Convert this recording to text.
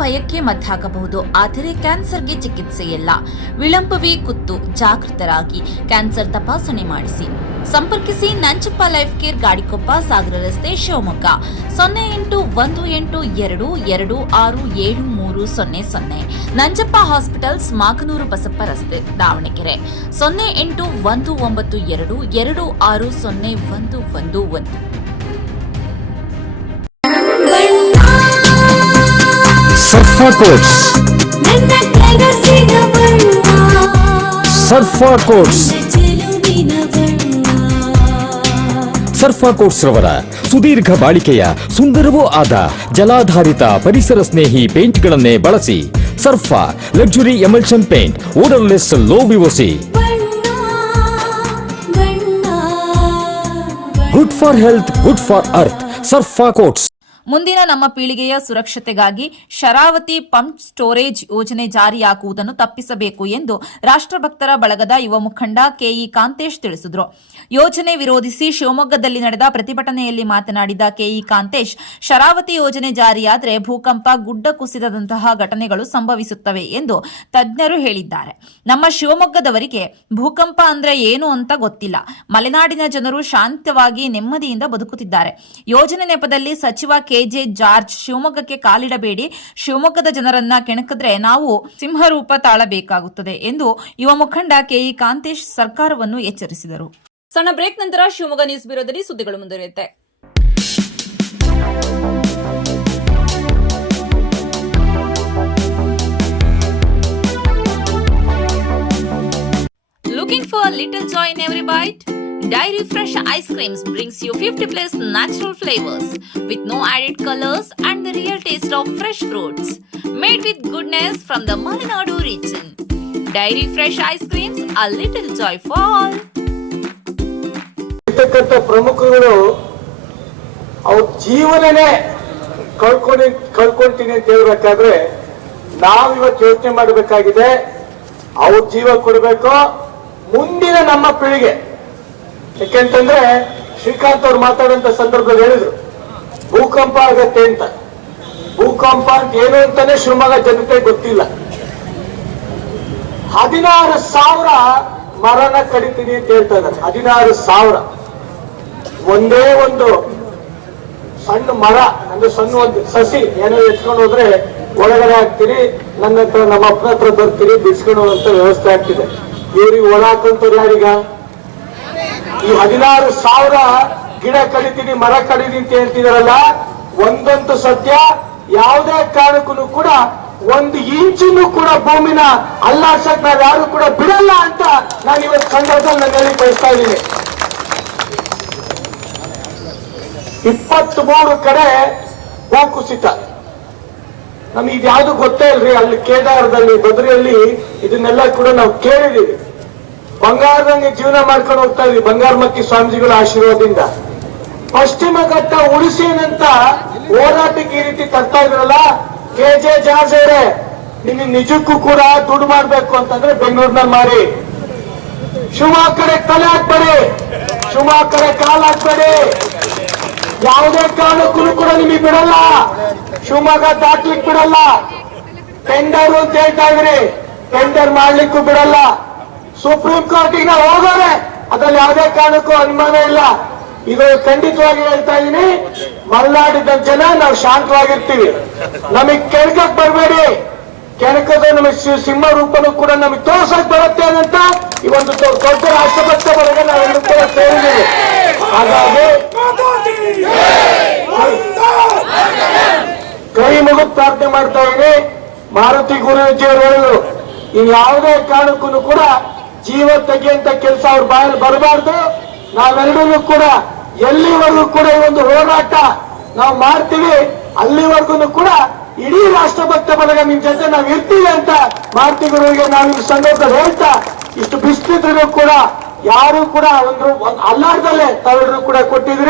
ಭಯಕ್ಕೆ ಮದ್ದಾಗಬಹುದು. ಆದರೆ ಕ್ಯಾನ್ಸರ್ಗೆ ಚಿಕಿತ್ಸೆ ಇಲ್ಲ. ವಿಳಂಬವೇ ಕುತ್ತು. ಜಾಗೃತರಾಗಿ ಕ್ಯಾನ್ಸರ್ ತಪಾಸಣೆ ಮಾಡಿಸಿ. ಸಂಪರ್ಕಿಸಿ ನಂಜಪ್ಪ ಲೈಫ್ ಕೇರ್, ಗಾಡಿಕೊಪ್ಪ, ಸಾಗರ ರಸ್ತೆ, ಶಿವಮೊಗ್ಗ. 0812267300. ನಂಜಪ್ಪ ಹಾಸ್ಪಿಟಲ್ಸ್, ಮಾಕನೂರು ಬಸಪ್ಪ ರಸ್ತೆ, ದಾವಣಗೆರೆ. 081922601111. ಸರ್ಫಾ ಕೋಟ್ಸ್, ಸರ್ಫಾ ಕೋಟ್ಸ್, ಸರ್ಫಾ ಕೋಟ್ಸ್ ರವರ ಸುದೀರ್ಘ ಬಾಳಿಕೆಯ ಸುಂದರವೂ ಆದ ಜಲಾಧಾರಿತ ಪರಿಸರ ಸ್ನೇಹಿ ಪೇಂಟ್ಗಳನ್ನೇ ಬಳಸಿ. Sarfa luxury emulsion paint, odourless, low VOC, good for health, good for earth. Sarfa coats. ಮುಂದಿನ ನಮ್ಮ ಪೀಳಿಗೆಯ ಸುರಕ್ಷತೆಗಾಗಿ ಶರಾವತಿ ಪಂಪ್ ಸ್ಟೋರೇಜ್ ಯೋಜನೆ ಜಾರಿಯಾಗುವುದನ್ನು ತಪ್ಪಿಸಬೇಕು ಎಂದು ರಾಷ್ಟ್ರಭಕ್ತರ ಬಳಗದ ಯುವ ಮುಖಂಡ ಕೆಇ ಕಾಂತೇಶ್ ತಿಳಿಸಿದರು. ಯೋಜನೆ ವಿರೋಧಿಸಿ ಶಿವಮೊಗ್ಗದಲ್ಲಿ ನಡೆದ ಪ್ರತಿಭಟನೆಯಲ್ಲಿ ಮಾತನಾಡಿದ ಕೆಇ ಕಾಂತೇಶ್, ಶರಾವತಿ ಯೋಜನೆ ಜಾರಿಯಾದರೆ ಭೂಕಂಪ, ಗುಡ್ಡ ಕುಸಿದಂತಹ ಘಟನೆಗಳು ಸಂಭವಿಸುತ್ತವೆ ಎಂದು ತಜ್ಞರು ಹೇಳಿದ್ದಾರೆ. ನಮ್ಮ ಶಿವಮೊಗ್ಗದವರಿಗೆ ಭೂಕಂಪ ಅಂದ್ರೆ ಏನು ಅಂತ ಗೊತ್ತಿಲ್ಲ. ಮಲೆನಾಡಿನ ಜನರು ಶಾಂತವಾಗಿ ನೆಮ್ಮದಿಯಿಂದ ಬದುಕುತ್ತಿದ್ದಾರೆ. ಯೋಜನೆ ನೆಪದಲ್ಲಿ ಸಚಿವ ಕೆಜೆ ಜಾರ್ಜ್ ಶಿವಮೊಗ್ಗಕ್ಕೆ ಕಾಲಿಡಬೇಡಿ, ಶಿವಮೊಗ್ಗದ ಜನರನ್ನ ಕೆಣಕಿದ್ರೆ ನಾವು ಸಿಂಹರೂಪ ತಾಳಬೇಕಾಗುತ್ತದೆ ಎಂದು ಯುವ ಮುಖಂಡ ಕೆಇ ಕಾಂತೇಶ್ ಸರ್ಕಾರವನ್ನು ಎಚ್ಚರಿಸಿದರು. ಸಣ್ಣ ಬ್ರೇಕ್ ನಂತರ ಶಿವಮೊಗ್ಗ ನ್ಯೂಸ್ ಬ್ಯೂರೋದಲ್ಲಿ ಸುದ್ದಿಗಳು ಮುಂದುವರಿಯುತ್ತೆ. Looking for a little joy in every bite? Dairy Fresh Ice Creams brings you 50+ natural flavors with no added colors and the real taste of fresh fruits. Made with goodness from the Malenadu region. Dairy Fresh Ice Creams, a little joy for all. ಪ್ರಮುಖರು ಅವ್ರ ಜೀವನನೇ ಕಳ್ಕೊಂತೀನಿ ಅಂತ ಹೇಳ್ಬೇಕಾದ್ರೆ ನಾವಿವತ್ತು ಯೋಚನೆ ಮಾಡಬೇಕಾಗಿದೆ. ಅವ್ರ ಜೀವ ಕೊಡಬೇಕು ಮುಂದಿನ ನಮ್ಮ ಪೀಳಿಗೆ. ಯಾಕೆಂತಂದ್ರೆ ಶ್ರೀಕಾಂತ್ ಅವ್ರು ಮಾತಾಡುವಂತ ಸಂದರ್ಭದಲ್ಲಿ ಹೇಳಿದ್ರು ಭೂಕಂಪ ಆಗತ್ತೆ ಅಂತ. ಭೂಕಂಪ ಅಂತ ಏನು ಅಂತಾನೆ ಶಿವಮೊಗ್ಗ ಜನತೆ ಗೊತ್ತಿಲ್ಲ. 16,000 ಮರನ ಕಡಿತೀನಿ ಅಂತ ಹೇಳ್ತಾ ಇದ್ದಾರೆ. 16,000 ಒಂದೇ ಒಂದು ಸಣ್ಣ ಮರ, ಅಂದ್ರೆ ಸಣ್ಣ ಒಂದು ಸಸಿ ಏನೋ ಎತ್ಕೊಂಡು ಹೋದ್ರೆ ಒಳಗಡೆ ಹಾಕ್ತೀರಿ, ನನ್ನ ಹತ್ರ ನಮ್ಮ ಅಪ್ಪನ ಹತ್ರ ಬರ್ತೀರಿ, ಬಿಡಿಸ್ಕೊಂಡು ಹೋಗುವಂತ ವ್ಯವಸ್ಥೆ ಆಗ್ತಿದೆ. ಇವ್ರಿಗೆ ಒಳ ಹಾಕಂತವ್ರು ಯಾರೀಗ? ಈ 16,000 ಗಿಡ ಕಡಿತೀನಿ, ಮರ ಕಡಿತೀನಿ ಅಂತ ಹೇಳ್ತಿದಾರಲ್ಲ, ಒಂದಂತೂ ಸತ್ಯ, ಯಾವುದೇ ಕಾರಣಕ್ಕೂ ಕೂಡ 1 ಇಂಚನ್ನು ಕೂಡ ಭೂಮಿನ ಅಲ್ಲಾಡ್ಸಕ್ ನಾವ್ ಯಾರು ಕೂಡ ಬಿಡಲ್ಲ ಅಂತ ನಾನು ಇವತ್ತು ಸಂದರ್ಭದಲ್ಲಿ ನಾನು ಹೇಳಿ ಬಯಸ್ತಾ ಇದ್ದೀನಿ. 23 ಕಡೆ ಭೂಕುಸಿತ. ನಮ್ಗೆ ಇದ್ಯಾವುದು ಗೊತ್ತೇ ಇಲ್ರಿ. ಅಲ್ಲಿ ಕೇದಾರದಲ್ಲಿ, ಬದ್ರಿಯಲ್ಲಿ ಇದನ್ನೆಲ್ಲ ಕೂಡ ನಾವು ಕೇಳಿದೀವಿ. ಬಂಗಾರದಂಗೆ ಜೀವನ ಮಾಡ್ಕೊಂಡು ಹೋಗ್ತಾ ಇದ್ವಿ ಬಂಗಾರಮಕ್ಕಿ ಸ್ವಾಮೀಜಿಗಳ ಆಶೀರ್ವಾದದಿಂದ. ಪಶ್ಚಿಮ ಘಟ್ಟ ಉಳಿಸಿನಂತ ಹೋರಾಟಕ್ಕೆ ಈ ರೀತಿ ತರ್ತಾ ಇದ್ರಲ್ಲ, ಕೆಜೆ ಜಾರ್ಜ್ ಅವರೇ, ನಿಮಗೆ ನಿಜಕ್ಕೂ ಕೂಡ ದುಡ್ಡು ಮಾಡ್ಬೇಕು ಅಂತಂದ್ರೆ ಬೆಂಗಳೂರಿನಲ್ಲಿ ಮಾಡಿ. ಶಿವಮೊಗ್ಗ ಕಡೆ ತಲೆ ಹಾಕ್ಬೇಡಿ, ಶಿವಮೊಗ್ಗ ಕಡೆ ಕಾಲ್ ಹಾಕ್ಬೇಡಿ. ಯಾವುದೇ ಕಾರಣಕ್ಕೂ ಕೂಡ ನಿಮಗೆ ಬಿಡಲ್ಲ, ಶಿವಮೊಗ್ಗ ದಾಟ್ಲಿಕ್ಕೆ ಬಿಡಲ್ಲ. ಟೆಂಡರ್ ಅಂತ ಹೇಳ್ತಾ ಇದ್ರಿ, ಟೆಂಡರ್ ಮಾಡ್ಲಿಕ್ಕೂ ಬಿಡಲ್ಲ. ಸುಪ್ರೀಂ ಕೋರ್ಟಿಗೆ ನಾವು ಹೋಗೋರೆ, ಅದ್ರಲ್ಲಿ ಯಾವುದೇ ಕಾರಣಕ್ಕೂ ಅನುಮಾನ ಇಲ್ಲ. ಇದು ಖಂಡಿತವಾಗಿ ಹೇಳ್ತಾ ಇದೀನಿ. ಮಲೆನಾಡಿದ ಜನ ನಾವು ಶಾಂತವಾಗಿರ್ತೀವಿ. ನಮಗ್ ಕೆಣಕಕ್ ಬರಬೇಡಿ. ಕೆಣಕದ ನಮಗೆ ಸಿಂಹ ರೂಪನೂ ಕೂಡ ನಮಗೆ ತೋರ್ಸಕ್ ಬರುತ್ತೆ ಅಂತ ಈ ಒಂದು ದೊಡ್ಡ ರಾಷ್ಟ್ರಭಕ್ತ ಬಳಗ ನಾವೆಲ್ಲರೂ ಕೂಡ ಸೇರಿದ್ದೀವಿ. ಹಾಗಾಗಿ ಕೈ ಮುಗಿದು ಪ್ರಾರ್ಥನೆ ಮಾಡ್ತಾ ಇದ್ದೀನಿ. ಮಾರುತಿ ಗುರೂಜಿಯವರು ಹೇಳಿದ್ರು, ಇನ್ ಯಾವುದೇ ಕಾರಣಕ್ಕೂ ಕೂಡ ಜೀವ ತೆಗೆಯುವಂತ ಕೆಲಸ ಅವ್ರ ಬಾಯಲ್ಲಿ ಬರಬಾರ್ದು. ನಾವೆಲ್ಲರೂ ಕೂಡ ಎಲ್ಲಿವರೆಗೂ ಕೂಡ ಈ ಒಂದು ಹೋರಾಟ ನಾವು ಮಾಡ್ತೀವಿ, ಅಲ್ಲಿವರೆಗೂ ಕೂಡ ಇಡೀ ರಾಷ್ಟ್ರಭಕ್ತ ಬಳಗ ನಿಮ್ ಜೊತೆ ನಾವು ಇರ್ತೀವಿ ಅಂತ ಮಾರುತಿ ಗುರುವಿಗೆ ನಾವು ಈ ಸಂದರ್ಭದಲ್ಲಿ ಹೇಳ್ತಾ, ಇಷ್ಟು ಬಿಸಿಲಿದ್ರು ಕೂಡ ಯಾರು ಕೂಡ ಒಂದು ಅಲ್ಲಾಡ್ದಲ್ಲೇ ತಾವೆಲ್ಲರೂ ಕೂಡ ಕೊಟ್ಟಿದ್ರಿ.